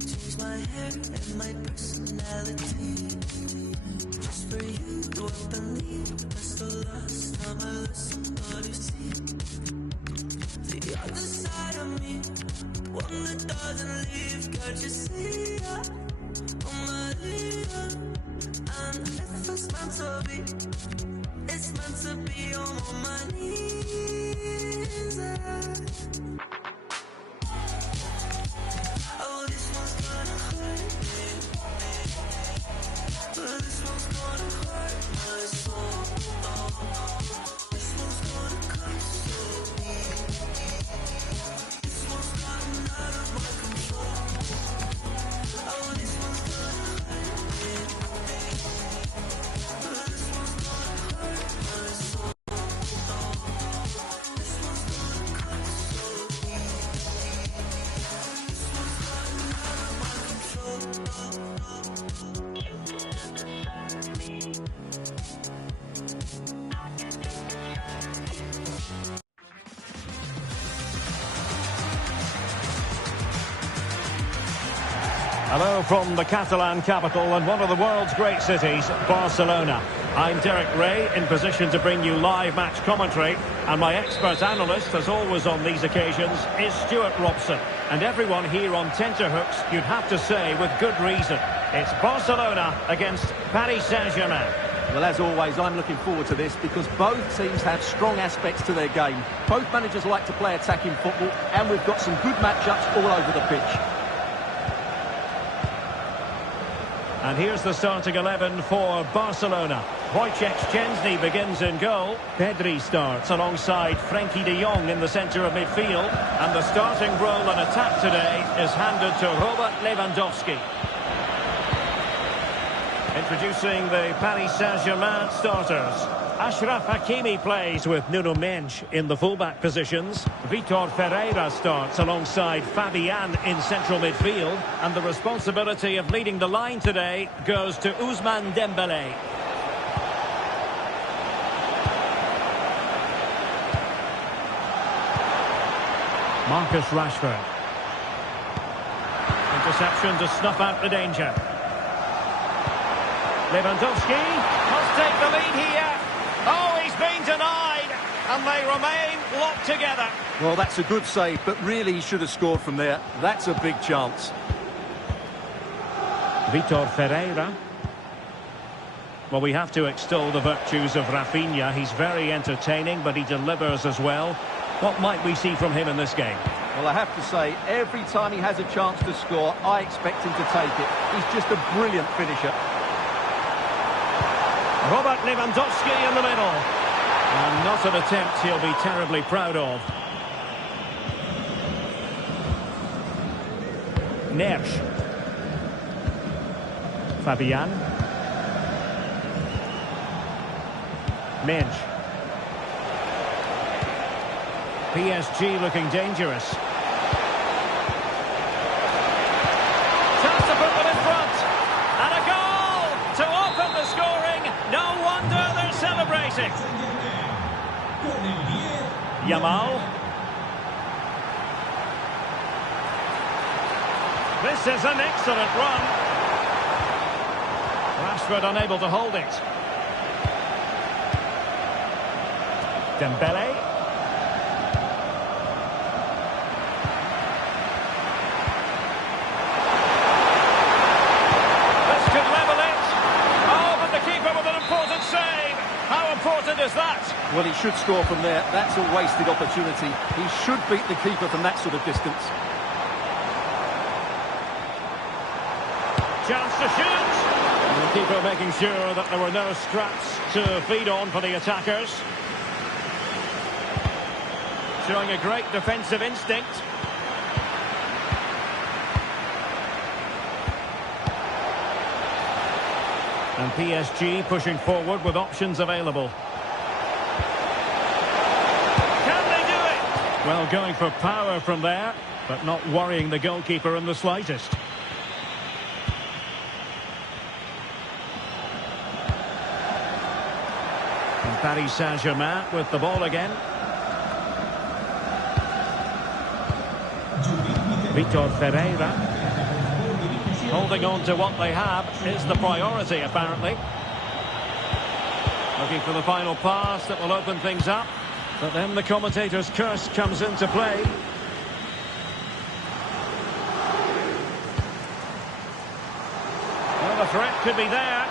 Change my hair and my personality. Just for you, do I believe that's the last time I let somebody see the other side of me, one that doesn't leave. Can't you see it? Oh my dear. And if it's meant to be, it's meant to be on my knees. Oh, this one's gonna hurt me, but this one's gonna hurt my soul. This one's gonna cut so deep. This one's gotten out of my control. Oh, this one's gonna hurt me, but this one's gonna hurt my soul. This one's gonna cut so deep. This one's gotten out of my control. Hello from the Catalan capital and one of the world's great cities, Barcelona. I'm Derek Ray, in position to bring you live match commentary, and my expert analyst, as always on these occasions, is Stuart Robson. And everyone here on tenterhooks, you'd have to say with good reason. It's Barcelona against Paris Saint-Germain. Well, as always, I'm looking forward to this because both teams have strong aspects to their game. Both managers like to play attacking football, and we've got some good matchups all over the pitch. And here's the starting 11 for Barcelona. Wojciech Szczęsny begins in goal. Pedri starts alongside Frenkie de Jong in the centre of midfield. And the starting role in attack today is handed to Robert Lewandowski. Introducing the Paris Saint-Germain starters. Achraf Hakimi plays with Nuno Mendes in the fullback positions. Vitor Ferreira starts alongside Fabian in central midfield. And the responsibility of leading the line today goes to Ousmane Dembélé. Marcus Rashford. Interception to snuff out the danger. Lewandowski must take the lead here. Oh, he's been denied, and they remain locked together. Well, that's a good save, but really he should have scored from there. That's a big chance. Vitor Ferreira. Well, we have to extol the virtues of Rafinha. He's very entertaining, but he delivers as well. What might we see from him in this game? Well, I have to say, every time he has a chance to score, I expect him to take it. He's just a brilliant finisher. Robert Lewandowski in the middle. And not an attempt he'll be terribly proud of. Nersch. Fabian. Mendes. PSG looking dangerous. Chance to put them in front. And a goal to open the scoring. No wonder they're celebrating. Yamal. This is an excellent run. Rashford unable to hold it. Dembele. Is that? Well, he should score from there. That's a wasted opportunity. He should beat the keeper from that sort of distance. Chance to shoot. And the keeper making sure that there were no scraps to feed on for the attackers. Showing a great defensive instinct. And PSG pushing forward with options available. Well, going for power from there, but not worrying the goalkeeper in the slightest. And Paris Saint-Germain with the ball again. Vitor Ferreira. Holding on to what they have is the priority, apparently. Looking for the final pass that will open things up. But then the commentator's curse comes into play. Well, the threat could be there.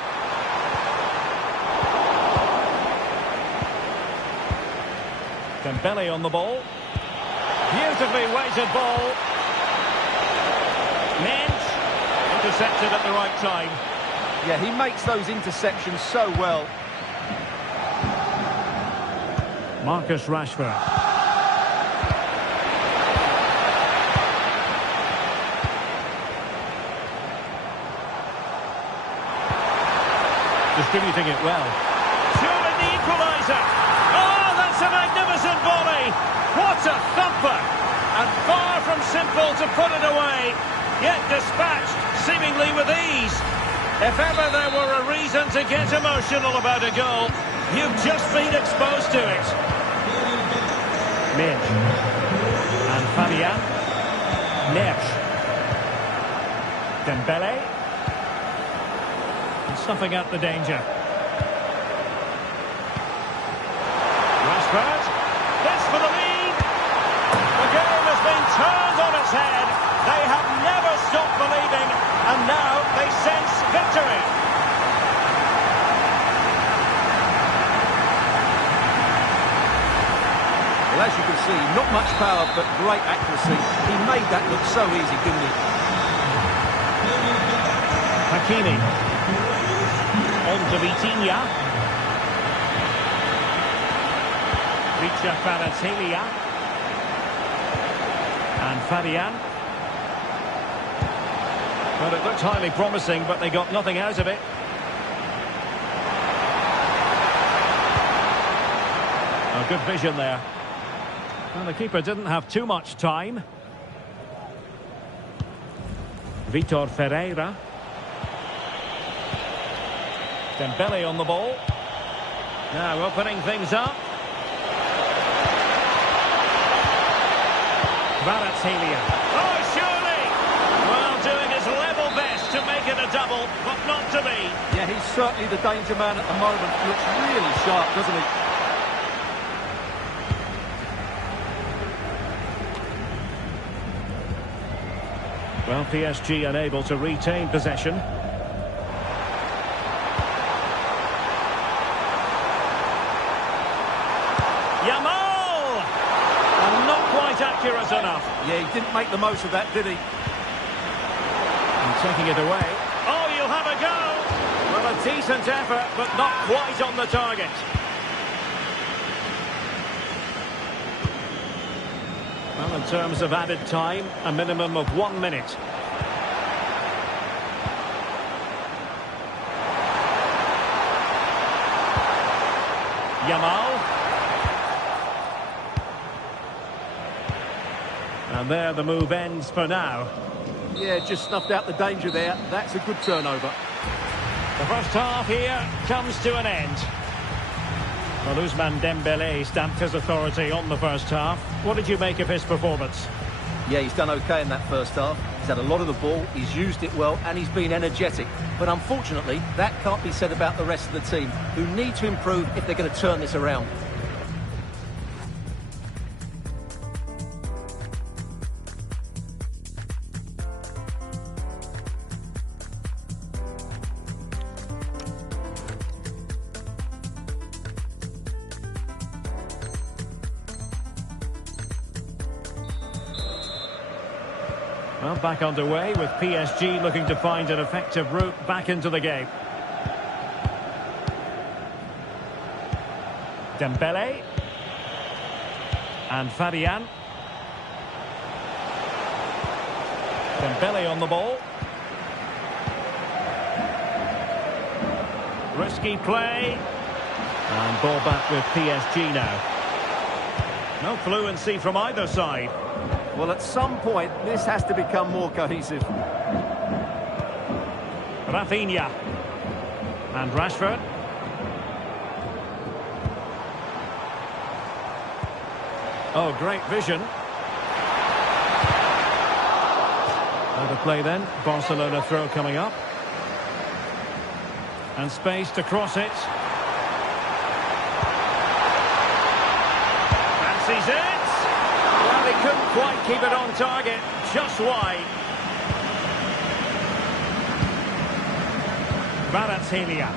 Dembele on the ball. Beautifully weighted ball. Mensch intercepted at the right time. Yeah, he makes those interceptions so well. Marcus Rashford. Distributing it well. Surely the equaliser. Oh, that's a magnificent volley. What a thumper. And far from simple to put it away. Yet dispatched, seemingly with ease. If ever there were a reason to get emotional about a goal, you've just been exposed to it. Mensch. And Fabian. Neves. Dembele. And snuffing out the danger. Rashford. This for the lead. The game has been turned on its head. They have never stopped believing, and now they sense victory. Well, as you can see, not much power, but great accuracy. He made that look so easy, didn't he? Hakimi. On to Vitinha. Richa Kvaratskhelia. And Fabian. Well, it looked highly promising, but they got nothing out of it. Oh, good vision there. Well, the keeper didn't have too much time. Vitor Ferreira. Dembele on the ball. Now opening things up. Kvaratskhelia. Oh, surely! Well, doing his level best to make it a double, but not to be. Yeah, he's certainly the danger man at the moment. Looks really sharp, doesn't he? Well, PSG unable to retain possession. Yamal! And not quite accurate enough. Yeah, he didn't make the most of that, did he? And taking it away. Oh, you'll have a go! Well, a decent effort, but not quite on the target. Well, in terms of added time, a minimum of 1 minute. Yamal. And there the move ends for now. Yeah, just snuffed out the danger there. That's a good turnover. The first half here comes to an end. Well, Ousmane Dembele stamped his authority on the first half. What did you make of his performance? Yeah, he's done okay in that first half. He's had a lot of the ball, he's used it well, and he's been energetic. But unfortunately, that can't be said about the rest of the team, who need to improve if they're going to turn this around. Well, back underway with PSG looking to find an effective route back into the game. Dembele. And Fabian. Dembele on the ball. Risky play. And ball back with PSG now. No fluency from either side. Well, at some point, this has to become more cohesive. Rafinha. And Rashford. Oh, great vision. Bit of play then. Barcelona throw coming up. And space to cross it. Fancies it. Well, he couldn't quite keep it on target. Just wide. Kvaratskhelia.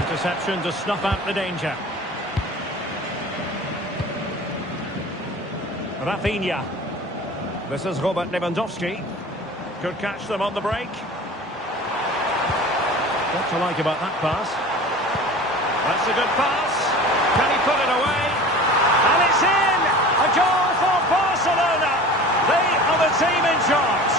Interception to snuff out the danger. Rafinha. This is Robert Lewandowski. Could catch them on the break. What to like about that pass? That's a good pass. Can he put it away? And it's in! A goal for Barcelona. They are the team in charge.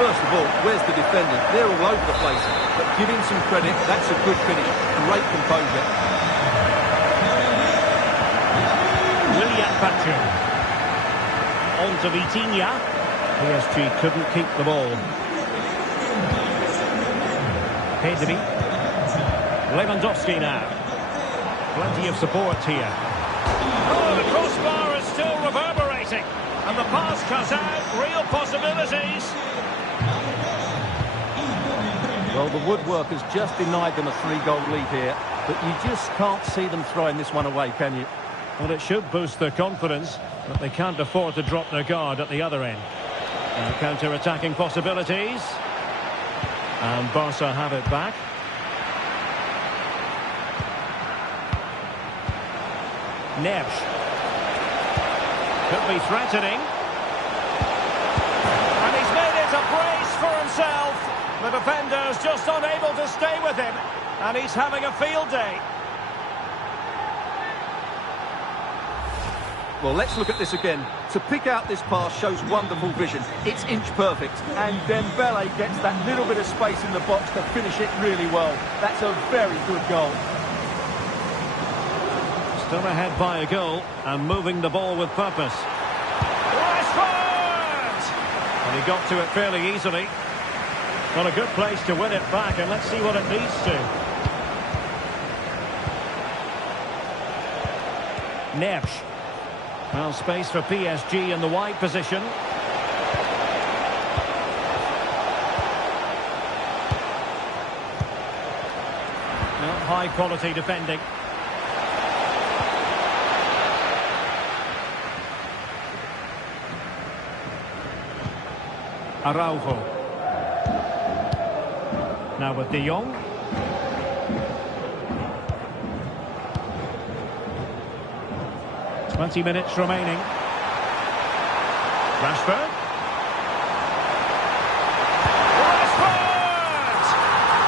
First of all, where's the defender? They're all over the place. But give him some credit, that's a good finish. Great composure. William Pachu. On to Vitinha. PSG couldn't keep the ball. Pedri. Lewandowski now. Plenty of support here. Oh, the crossbar is still reverberating. And the pass cuts out. Real possibilities. Well, the woodwork has just denied them a 3-goal lead here, but you just can't see them throwing this one away, can you? Well, it should boost their confidence, but they can't afford to drop their guard at the other end. Counter-attacking possibilities. And Barca have it back. Neves. Could be threatening. And he's made it a brace for himself. The defender's just unable to stay with him, and he's having a field day. Well, let's look at this again. To pick out this pass shows wonderful vision. It's inch perfect, and Dembele gets that little bit of space in the box to finish it really well. That's a very good goal. Still ahead by a goal, and moving the ball with purpose. Rashford! And he got to it fairly easily. Well, a good place to win it back, and let's see what it leads to. Neves. Well, space for PSG in the wide position. Well, high quality defending. Araujo. Now with De Jong. "20 minutes remaining. Rashford. Rashford!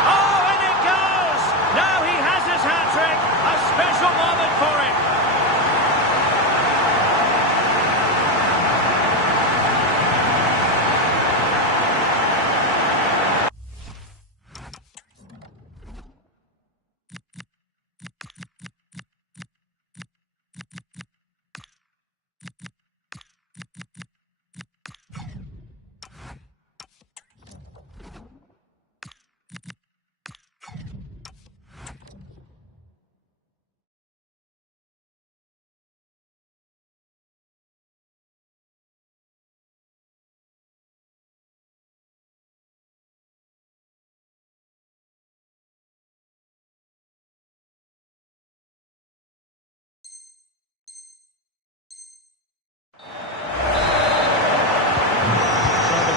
Oh, and it goes! Now he has his hat-trick. A special moment for him.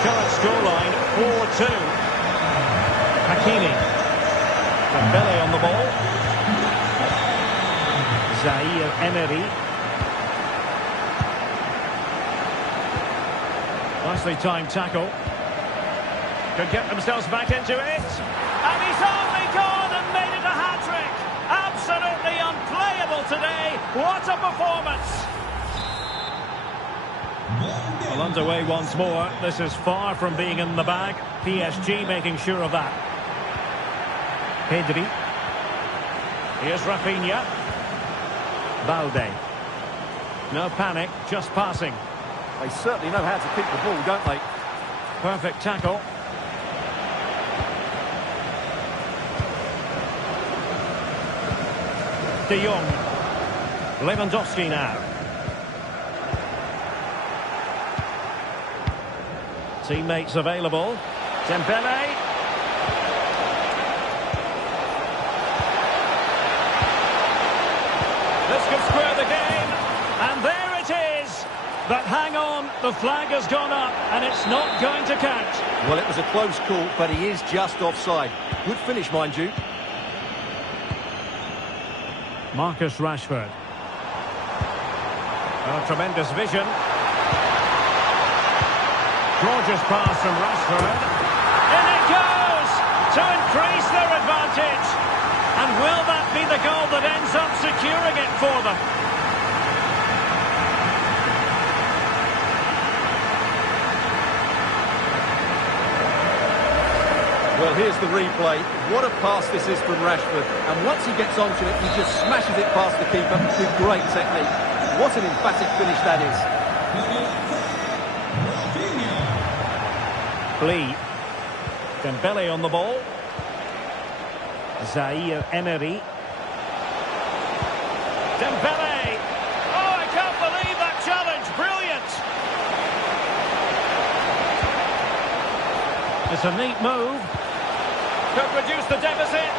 Current scoreline 4-2. Hakimi. Dembele on the ball. Zaire Emery. Nicely timed tackle. Could get themselves back into it. And he's only gone and made it a hat-trick. Absolutely unplayable today. What a performance. Well, underway once more. This is far from being in the bag. PSG making sure of that. Pedri. Here's Rafinha. Balde. No panic, just passing. They certainly know how to keep the ball, don't they? Perfect tackle. De Jong. Lewandowski now. Teammates available. Dembele. This could square the game. And there it is. But hang on, the flag has gone up and it's not going to count. Well, it was a close call, but he is just offside. Good finish, mind you. Marcus Rashford. Oh, tremendous vision. Gorgeous pass from Rashford. In it goes to increase their advantage. And will that be the goal that ends up securing it for them? Well, here's the replay. What a pass this is from Rashford. And once he gets onto it, he just smashes it past the keeper with great technique. What an emphatic finish that is. Lee. Dembele on the ball. Zaire Emery. Dembele! Oh, I can't believe that challenge. Brilliant! It's a neat move. Could reduce the deficit.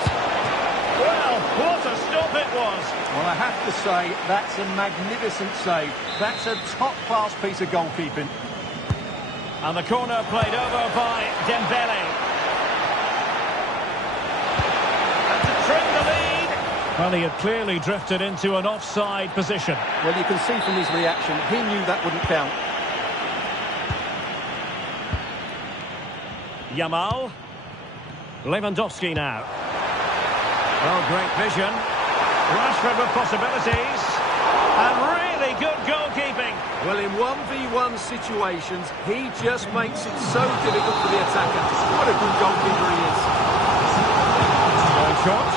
Well, what a stop it was. Well, I have to say, that's a magnificent save. That's a top-class piece of goalkeeping. And the corner played over by Dembele. And to trim the lead. Well, he had clearly drifted into an offside position. Well, you can see from his reaction, he knew that wouldn't count. Yamal. Lewandowski now. Well, great vision. Rashford with possibilities. And really good goalkeeping. Well, in 1v1 situations, he just makes it so difficult for the attacker. What a good goalkeeper he is. Going short.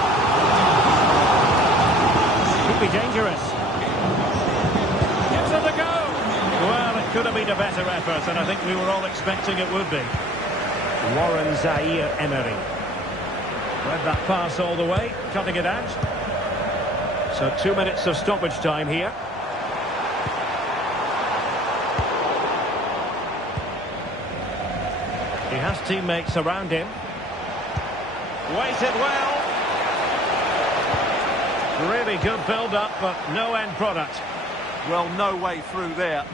Could be dangerous. Gives it a go. Well, it could have been a better effort, and I think we were all expecting it would be. Warren Zaire Emery. Read that pass all the way, cutting it out. So 2 minutes of stoppage time here. He has teammates around him. Waited well. Really good build-up, but no end product. Well, no way through there.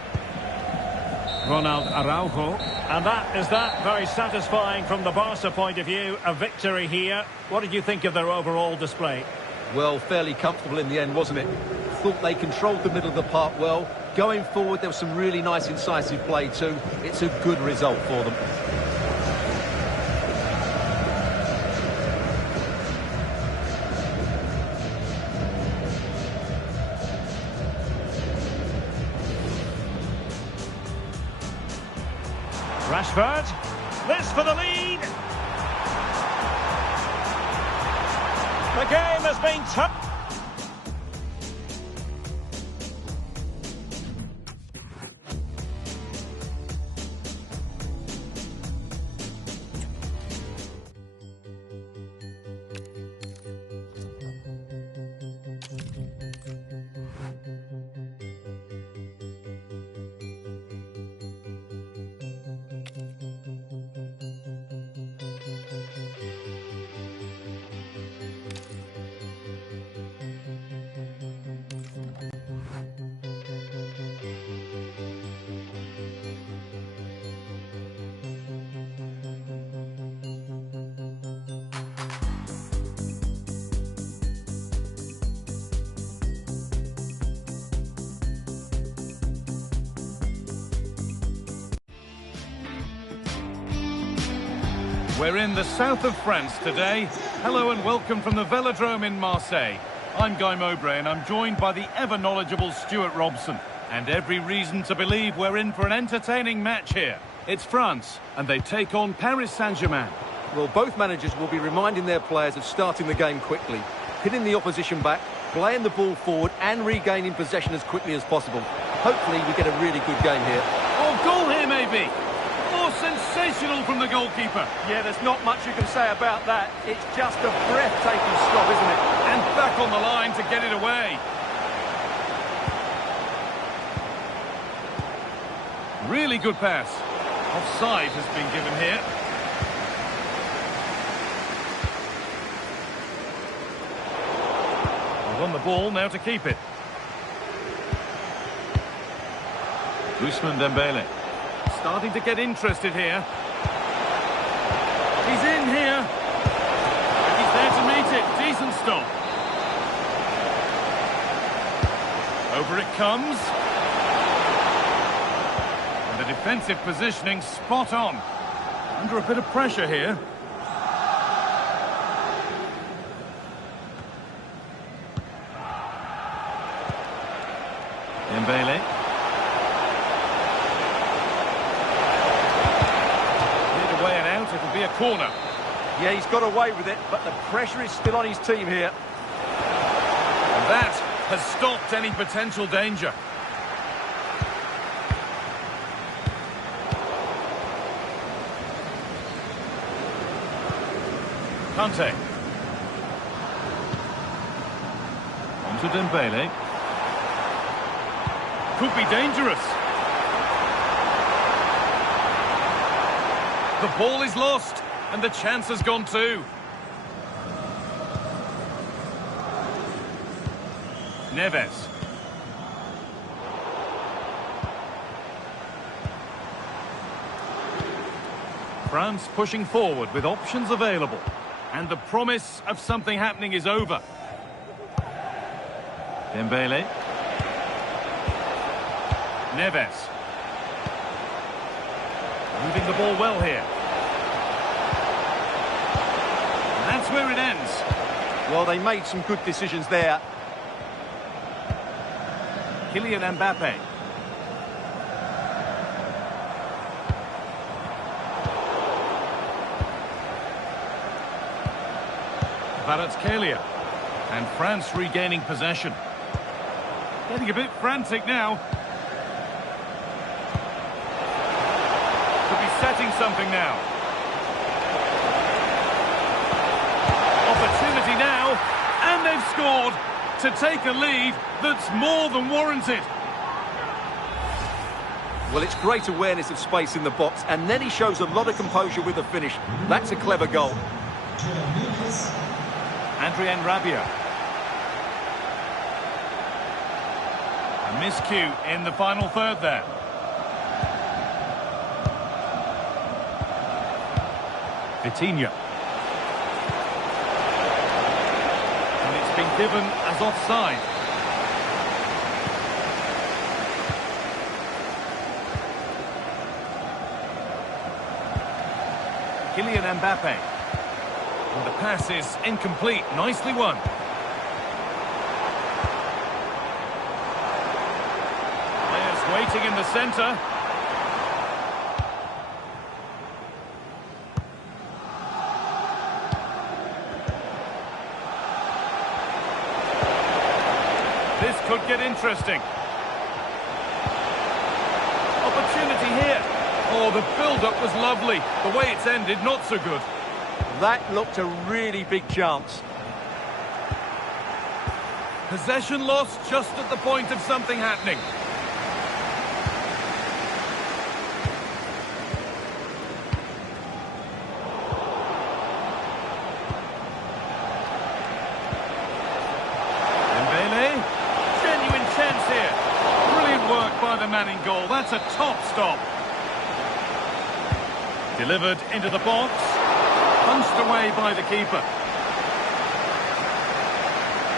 Ronald Araujo. And that is that. Very satisfying from the Barca point of view. A victory here. What did you think of their overall display? Well, fairly comfortable in the end, wasn't it? Thought they controlled the middle of the park well. Going forward, there was some really nice incisive play too. It's a good result for them. Rashford, this for the lead. The game has been tough. We're in the south of France today. Hello and welcome from the Velodrome in Marseille. I'm Guy Mowbray and I'm joined by the ever-knowledgeable Stuart Robson. And every reason to believe we're in for an entertaining match here. It's France, and they take on Paris Saint-Germain. Well, both managers will be reminding their players of starting the game quickly, hitting the opposition back, playing the ball forward and regaining possession as quickly as possible. Hopefully we get a really good game here. Oh, goal here maybe! Oh, sensational from the goalkeeper. Yeah, there's not much you can say about that. It's just a breathtaking stop, isn't it? And back on the line to get it away. Really good pass. Offside has been given here. They've won the ball, now to keep it. Ousmane Dembele. Starting to get interested here. He's in here. And he's there to meet it. Decent stop. Over it comes. And the defensive positioning spot on. Under a bit of pressure here. Dembele. It'll be a corner. Yeah, he's got away with it, but the pressure is still on his team here. And that has stopped any potential danger. Kante. On to Dembele. Could be dangerous. The ball is lost, and the chance has gone too. Neves. France pushing forward with options available. And the promise of something happening is over. Dembele. Neves. Moving the ball well here. And that's where it ends. Well, they made some good decisions there. Kylian Mbappe. Kvaratskhelia. And France regaining possession. Getting a bit frantic now. Could be setting something now. Opportunity now, and they've scored to take a lead that's more than warranted. Well, it's great awareness of space in the box, and then he shows a lot of composure with the finish. That's a clever goal. Adrien Rabiot. A miscue in the final third there. Vitinha. And it's been given as offside. Kylian Mbappe. And the pass is incomplete. Nicely won. Players waiting in the centre. This could get interesting. Opportunity here. Oh, the build-up was lovely. The way it's ended, not so good. That looked a really big chance. Possession lost just at the point of something happening. Dembele. Genuine chance here. Brilliant work by the man in goal. That's a top stop. Delivered into the box. Punched away by the keeper.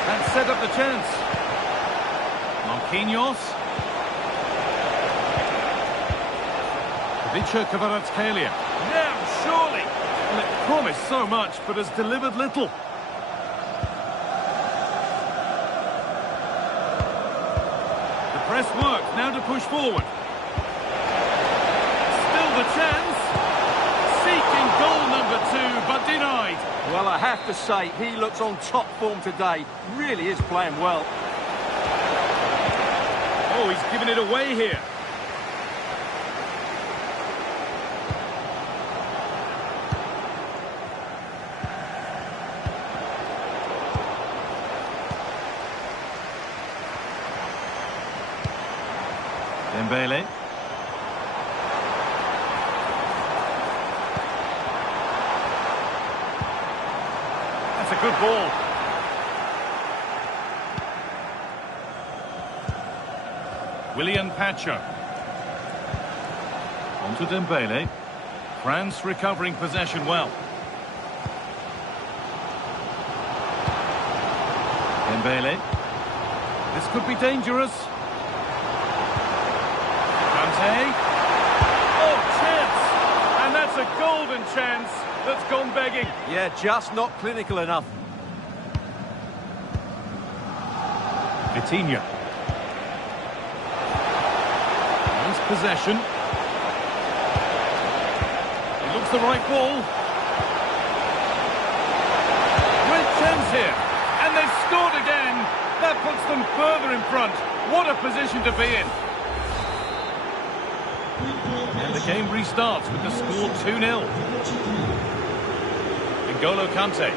That set up the chance. Marquinhos. Kvaratskhelia. Now, surely. Well, it promised so much, but has delivered little. The press works, now to push forward. Still the chance. Seeking goal number 2, but denied. Well, I have to say, he looks on top form today. Really is playing well. Oh, he's given it away here. Dembele. That's a good ball. William Pacho. On to Dembele. France recovering possession well. Dembele. This could be dangerous. Kante. Oh, chance! And that's a golden chance that's gone begging. Yeah, just not clinical enough. Vitinha. Nice possession. It looks the right ball. Great chance here. And they've scored again. That puts them further in front. What a position to be in. And the game restarts with the score 2-0. N'Golo Kante.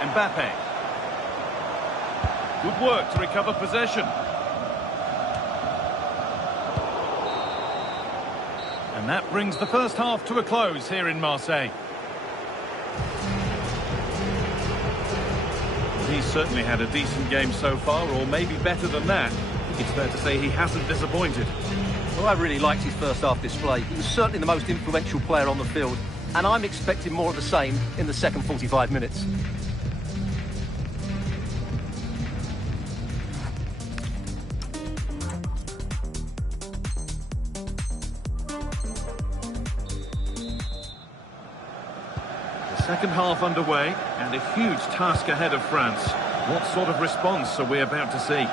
Mbappe. Good work to recover possession. And that brings the first half to a close here in Marseille. He's certainly had a decent game so far, or maybe better than that. It's fair to say he hasn't disappointed. Well, I really liked his first half display. He was certainly the most influential player on the field, and I'm expecting more of the same in the second 45 minutes. Second half underway, and a huge task ahead of France. What sort of response are we about to see?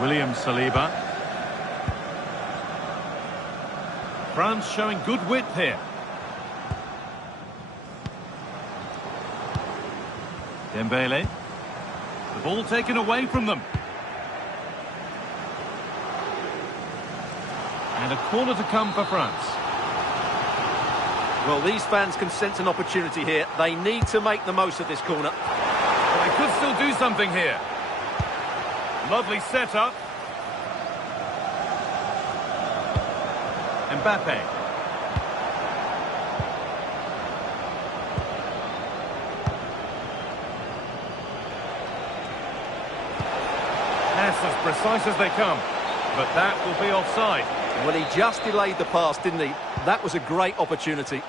William Saliba. France showing good width here. Dembele. The ball taken away from them. And a corner to come for France. Well, these fans can sense an opportunity here. They need to make the most of this corner. Well, they could still do something here. Lovely setup. Mbappe. That's as precise as they come. But that will be offside. Well, he just delayed the pass, didn't he? That was a great opportunity.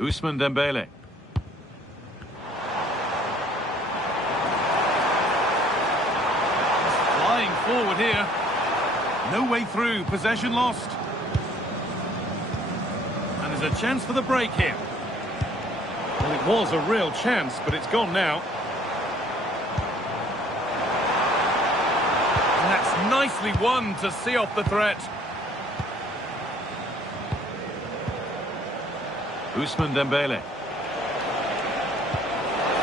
Ousmane Dembele. Flying forward here. No way through. Possession lost. And there's a chance for the break here. Well, it was a real chance, but it's gone now. And that's nicely won to see off the threat. Ousmane Dembele.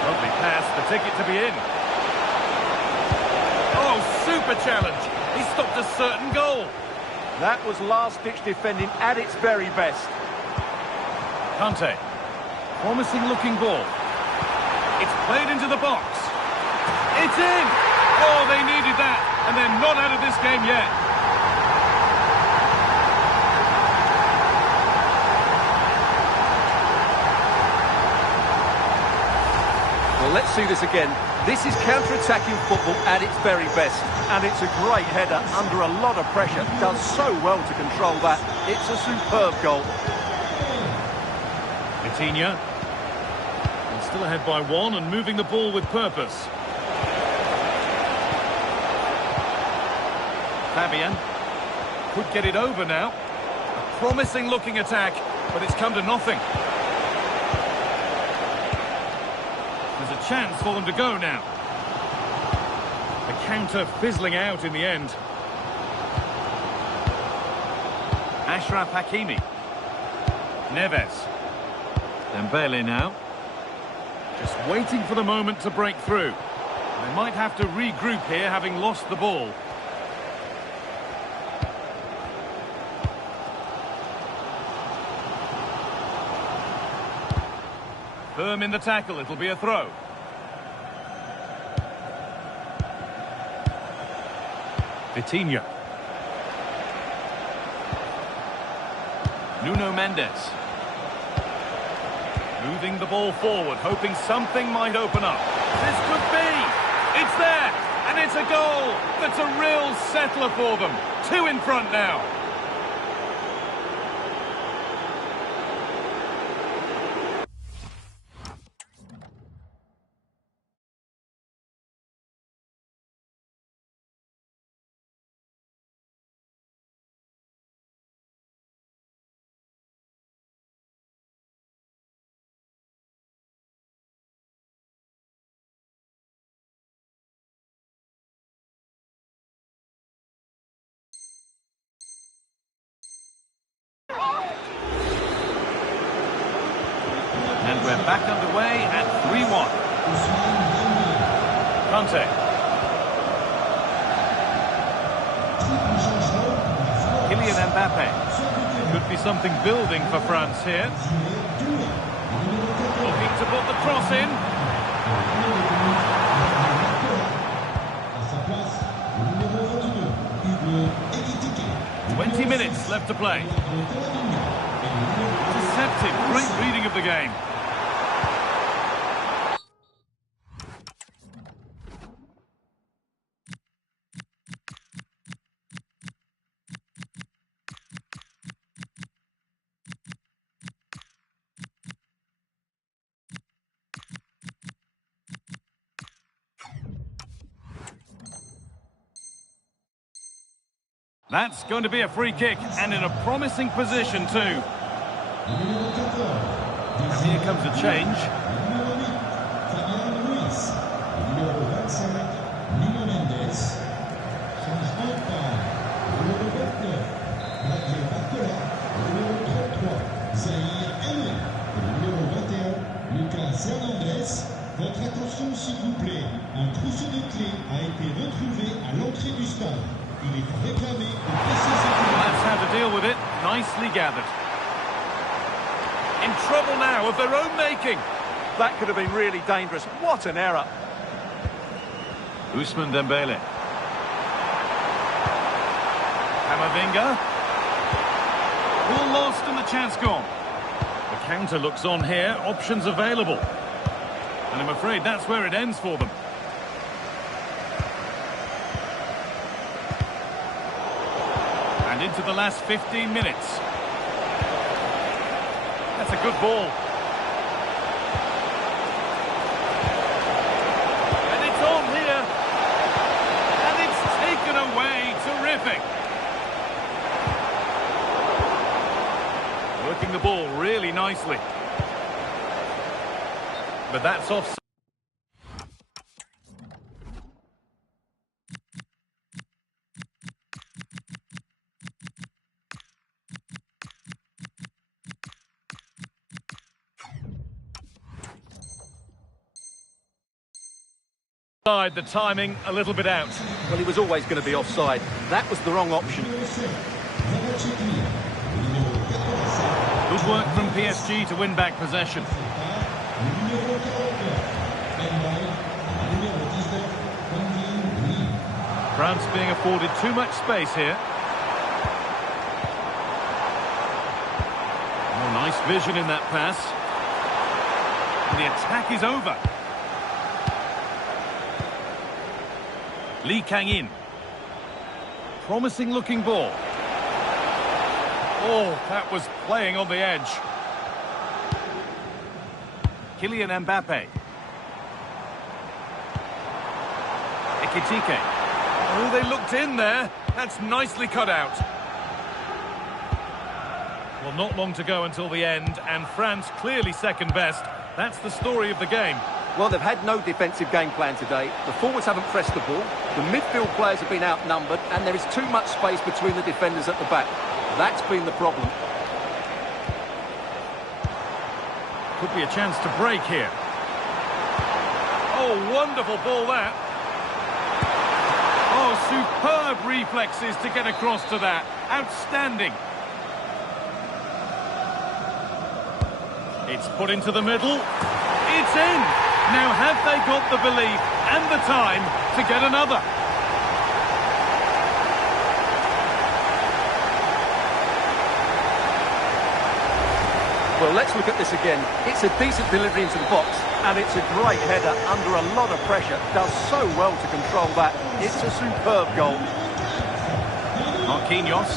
Lovely pass, the ticket to be in. Oh, super challenge. He stopped a certain goal. That was last-ditch defending at its very best. Kante. Promising looking ball. It's played into the box. It's in! Oh, they needed that, and they're not out of this game yet. Well, let's see this again. This is counter-attacking football at its very best. And it's a great header under a lot of pressure. Does so well to control that. It's a superb goal. Vitinha. And still ahead by one and moving the ball with purpose. Fabian could get it over now. A promising looking attack, but it's come to nothing. There's a chance for them to go now. The counter fizzling out in the end. Ashraf Hakimi. Neves. Dembele now. Just waiting for the moment to break through. They might have to regroup here, having lost the ball. Firm in the tackle, it'll be a throw. Vitinha. Nuno Mendes. Moving the ball forward, hoping something might open up. This could be! It's there! And it's a goal! That's a real settler for them. 2 in front now. And we're back underway at 3-1. Conte. Kylian Mbappe. Could be something building for France here. Looking to put the cross in. 20 minutes left to play. Deceptive, great reading of the game. That's going to be a free kick, and in a promising position too. And here comes a change. Votre attention s'il vous plaît, un trousseau de clés a été retrouvé à l'entrée du stade. Il est réclamé au PC. That's how to deal with it. Nicely gathered. In trouble now of their own making. That could have been really dangerous. What an error. Ousmane Dembele. Camavinga. Ball lost and the chance gone. The counter looks on here. Options available. And I'm afraid that's where it ends for them. And into the last 15 minutes. That's a good ball. And it's on here. And it's taken away. Terrific. Working the ball really nicely. But that's offside. The timing a little bit out. Well, he was always going to be offside. That was the wrong option. Good work from PSG to win back possession. France being afforded too much space here. Oh, nice vision in that pass. And the attack is over. Lee Kang-in. Promising looking ball. Oh, that was playing on the edge. Kylian Mbappe. Ekitike. Oh, they looked in there. That's nicely cut out. Well, not long to go until the end, and France clearly second best. That's the story of the game. Well, they've had no defensive game plan today. The forwards haven't pressed the ball. The midfield players have been outnumbered, and there is too much space between the defenders at the back. That's been the problem. Could be a chance to break here. Oh, wonderful ball that. Oh, superb reflexes to get across to that. Outstanding. It's put into the middle. It's in. Now, have they got the belief and the time to get another? Well, let's look at this again. It's a decent delivery into the box, and it's a great header under a lot of pressure. Does so well to control that. It's a superb goal. Marquinhos.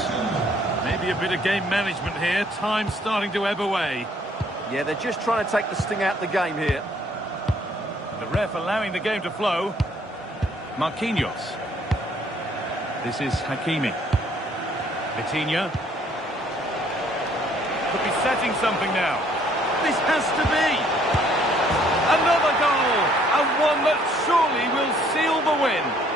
Maybe a bit of game management here. Time starting to ebb away. Yeah, they're just trying to take the sting out of the game here. The ref allowing the game to flow. Marquinhos. This is Hakimi. Vitinha. Could be setting something now. This has to be. Another goal. And one that surely will seal the win.